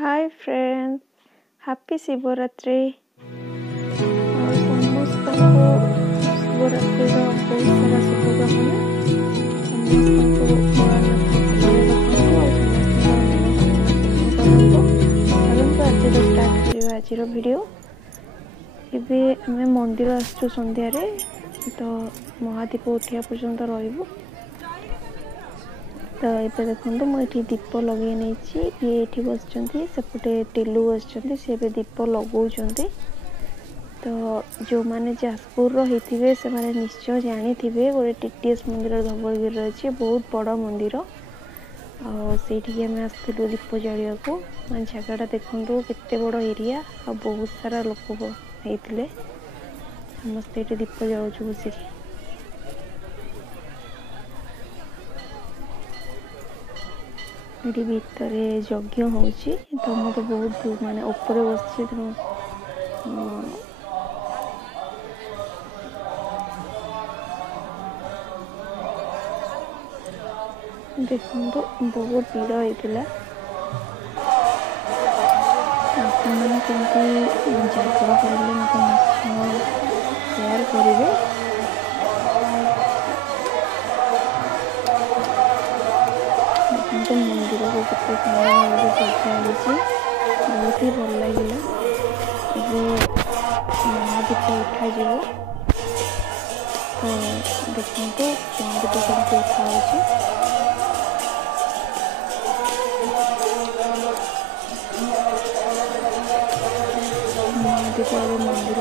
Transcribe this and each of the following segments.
Hi friends, happy Shivratri. समस्त को शिवरात्रि बहुत सारा शुभकामना। आज वीडियो एबे आम मंदिर आसु संध्यार तो महादीप उठा पर्यंत रही। तो ये देखो मुझे दीप लगे नहीं ये बस सेपटे टिलू बस सी दीप लगौंट। तो जो मैंने जाजपुर होते से मैंने निश्चय जानी थे गोटे टीटीएस मंदिर धवलगिरी अच्छे बहुत बड़ मंदिर आठी आम आसलु दीप जलिया को मैं जगटा देखु केते बड़ एरिया और बहुत सारा लोक होते समस्ते ये दीप जलाऊँ बसिक। ये भितर यज्ञ होची तो मैं तो बहुत माने ऊपर बस देखो तो बहुत भीड़ होता आपने केमती जागरण करेंगे मतलब निश्चय शेयर करेंगे। तो मंदिर को कितने सुंदर सजा बहुत ही भल लगे। ये महादीप उठा तो देखते महादीप केमती उठा महादीप मंदिर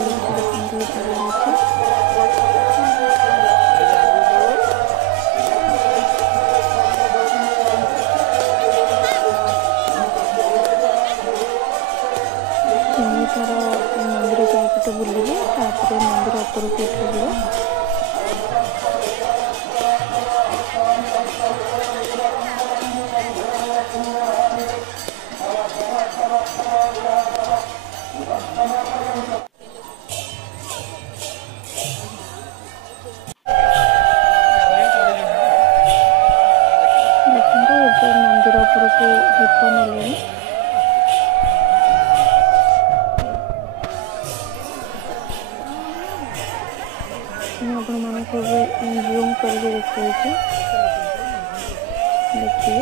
मंदिर चारिपटे बुलिए मंदिर ऊपर को उठा मंदिर ऊपर को दीप नेले आपण मान जूम करके देखिए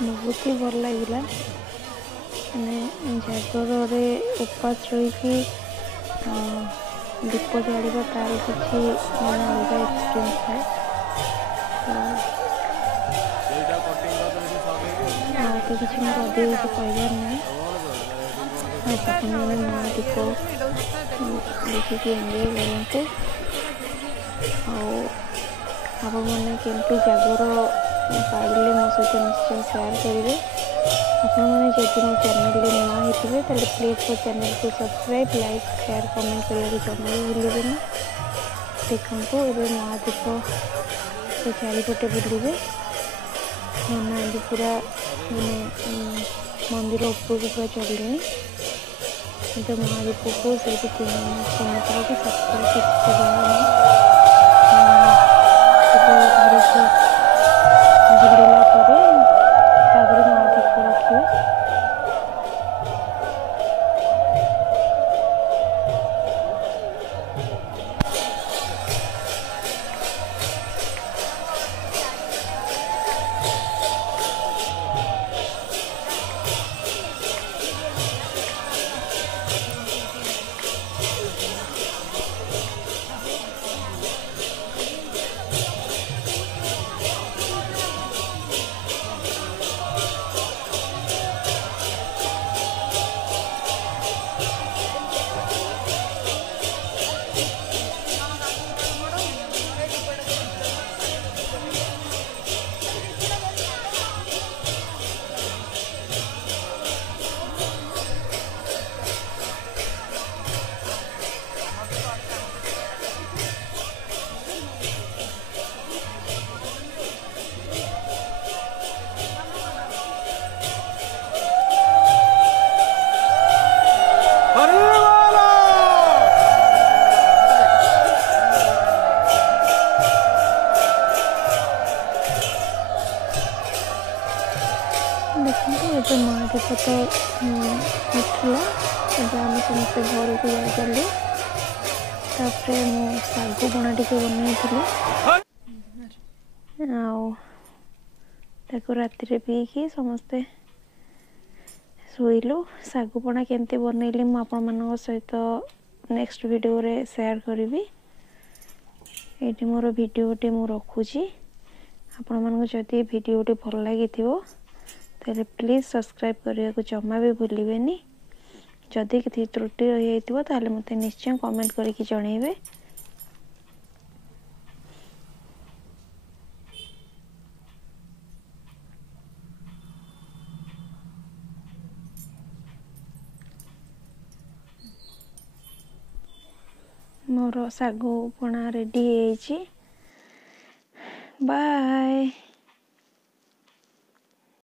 बहुत ही भल लगे। जागर उपास रही दीप जाड़ा तार किसी अलग एक्सपीरियंस है। तो किसी मोर अधिक किसी कहबार ना मैंने नया दीप देखिए एंजॉय करते आपने केमती जागर पाइले मो सहित निश्चय शेयर करेंगे। आपने जब मो चैनल नुआ होते तो प्लीज मो चैनल को सब्सक्राइब लाइक शेयर कमेंट करने को जमा भी भूलें। देखो ये महादीप से चारिपटे बुलिए नना भी पूरा मैंने मंदिर ऊपर पूरा चलिए तो महादीप को से तरह की बुलिला पर महादीप रखिए। ଭୋକ ତ ଉଠିଲା। ଏବେ ଆମେ ସମସ୍ତେ ଘରକୁ ଯାଇପାରିଲୁ। ତାପରେ ମୁଁ ଶାଗୁ ପଣା ଟିକେ ବନେଇଥିଲି ଆଉ ତାକୁ ରାତିରେ ପିଇକି ସମସ୍ତେ ଶୋଇଲୁ। ଶାଗୁ ପଣା କେମିତି ବନେଇଲି ମୁଁ ଆପଣମାନଙ୍କ ସହିତ ନେକ୍ସଟ ଭିଡ଼ିଓରେ ସେୟାର କରିବି। ଏଇଠି ମୋର ଭିଡ଼ିଓଟି ମୁଁ ରଖୁଛି। ଆପଣମାନଙ୍କୁ ଯଦି ଭିଡ଼ିଓଟି ଭଲ ଲାଗିଥିବ ତାହେଲେ ପ୍ଲିଜ୍ ସବସ୍କ୍ରାଇବ୍ କରିବାକୁ ଜମା ବି ଭୁଲିବେନି। ଯଦି କିଛି ତ୍ରୁଟି ରହିଯାଇଥିବ ତାହେଲେ ମୋତେ ନିଶ୍ଚୟ କମେଣ୍ଟ କରିକି ଜଣାଇବେ। ମୋର ଶାଗୁ ପଣା ରେଡ଼ି ହେଇଯାଇଛି। ବାଏ।